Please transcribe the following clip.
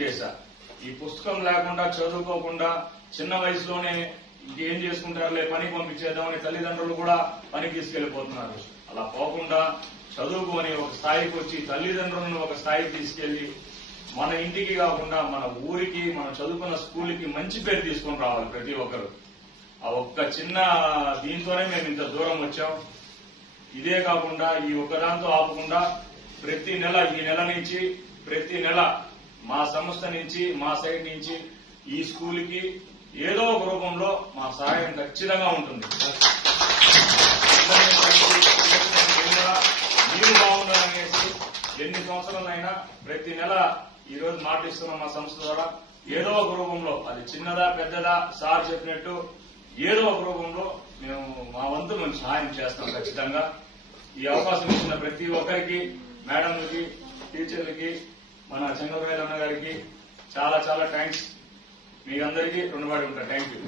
చేశా. ఈ పుస్తకం లేకుండా చదువుకోకుండా చిన్న వయసులోనే ఇంకేం చేసుకుంటారులే పని పంపించేద్దామని తల్లిదండ్రులు కూడా పనికి తీసుకెళ్లిపోతున్నారు. అలా పోకుండా చదువుకొని ఒక స్థాయికి వచ్చి తల్లిదండ్రులను ఒక స్థాయికి తీసుకెళ్లి మన ఇంటికి కాకుండా మన ఊరికి మనం చదువుకున్న స్కూల్కి మంచి పేరు తీసుకొని రావాలి ప్రతి ఒక్కరు. ఆ ఒక్క చిన్న దీంతోనే మేము ఇంత దూరం వచ్చాం. ఇదే కాకుండా ఈ ఒక్కదాంతో ఆపకుండా ప్రతి నెల ఈ నెల నుంచి ప్రతి నెల మా సంస్థ నుంచి మా సైడ్ నుంచి ఈ స్కూల్కి ఏదో ఒక రూపంలో మా సహాయం ఖచ్చితంగా ఉంటుంది. మీరు బాగుండాలనేసి ఎన్ని సంవత్సరాలైనా ప్రతి నెల ఈ రోజు మాటిస్తున్నాం మా సంస్థ ద్వారా ఏదో ఒక రూపంలో, అది చిన్నదా పెద్దదా సార్ చెప్పినట్టు ఏదో ఒక రూపంలో మేము మా వంతు మేము సహాయం చేస్తాం ఖచ్చితంగా. ఈ అవకాశం ఇచ్చిన ప్రతి ఒక్కరికి, మేడంలకి, టీచర్లకి, మన చంద్రబాబు అన్న గారికి చాలా చాలా థ్యాంక్స్. మీ అందరికీ రుణపడి ఉంటా. Thank you.